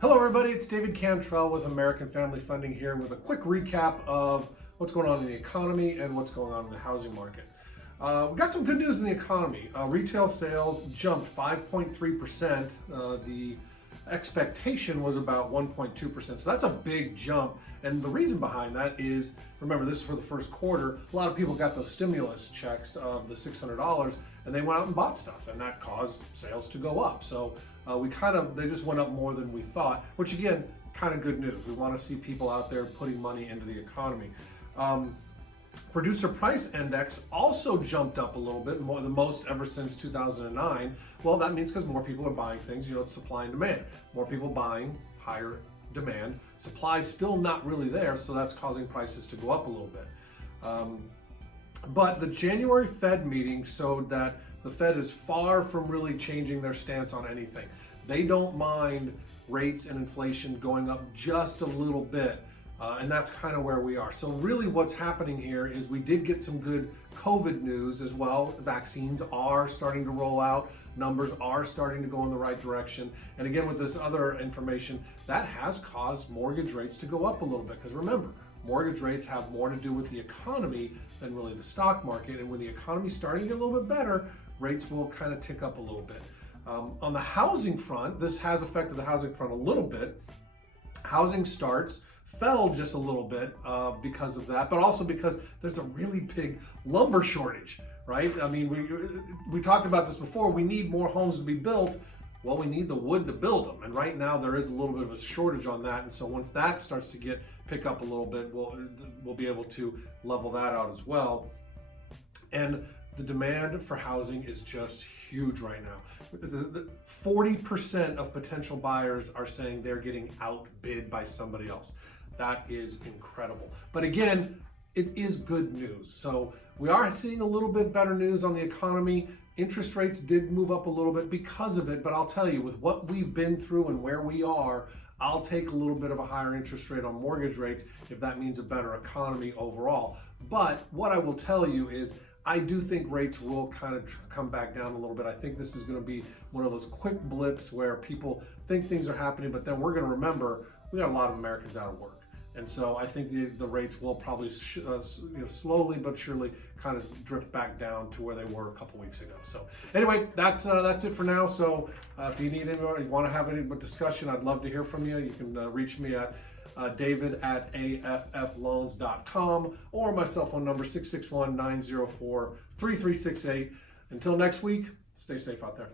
Hello everybody, it's David Cantrell with American Family Funding here with a quick recap of what's going on in the economy and what's going on in the housing market. We got some good news in the economy. Retail sales jumped 5.3%. The expectation was about 1.2%. So that's a big jump. And the reason behind that is, remember, this is for the first quarter. A lot of people got those stimulus checks of the $600 and they went out and bought stuff, and that caused sales to go up. So they just went up more than we thought, which again, kind of good news. We want to see people out there putting money into the economy. Producer price index also jumped up a little bit, more the most ever since 2009. Well, that means because more people are buying things, it's supply and demand. More people buying, higher demand. Supply still not really there, so that's causing prices to go up a little bit. But the January Fed meeting showed that the Fed is far from really changing their stance on anything. They don't mind rates and inflation going up just a little bit. And that's kind of where we are. So really what's happening here is we did get some good COVID news as well. Vaccines are starting to roll out. Numbers are starting to go in the right direction. And again, with this other information, that has caused mortgage rates to go up a little bit. Because remember, mortgage rates have more to do with the economy than really the stock market. And when the economy's starting to get a little bit better, rates will kind of tick up a little bit. On the housing front, this has affected the housing front a little bit. Housing starts fell just a little bit because of that, but also because there's a really big lumber shortage, right? I mean, we talked about this before. We need more homes to be built. Well, we need the wood to build them, and right now there is a little bit of a shortage on that. And so once that starts to pick up a little bit, we'll be able to level that out as well. And the demand for housing is just huge right now. 40% of potential buyers are saying they're getting outbid by somebody else. That is incredible. But again, it is good news. So we are seeing a little bit better news on the economy. Interest rates did move up a little bit because of it, but I'll tell you, with what we've been through and where we are, I'll take a little bit of a higher interest rate on mortgage rates if that means a better economy overall. But what I will tell you is I do think rates will kind of come back down a little bit. I think this is going to be one of those quick blips where people think things are happening, but then we're going to remember we got a lot of Americans out of work. And so I think the rates will probably slowly but surely kind of drift back down to where they were a couple weeks ago. So anyway, that's it for now. So if you need any more, you want to have any discussion, I'd love to hear from you. You can reach me at david@affloans.com or my cell phone number 661-904-3368. Until next week, stay safe out there.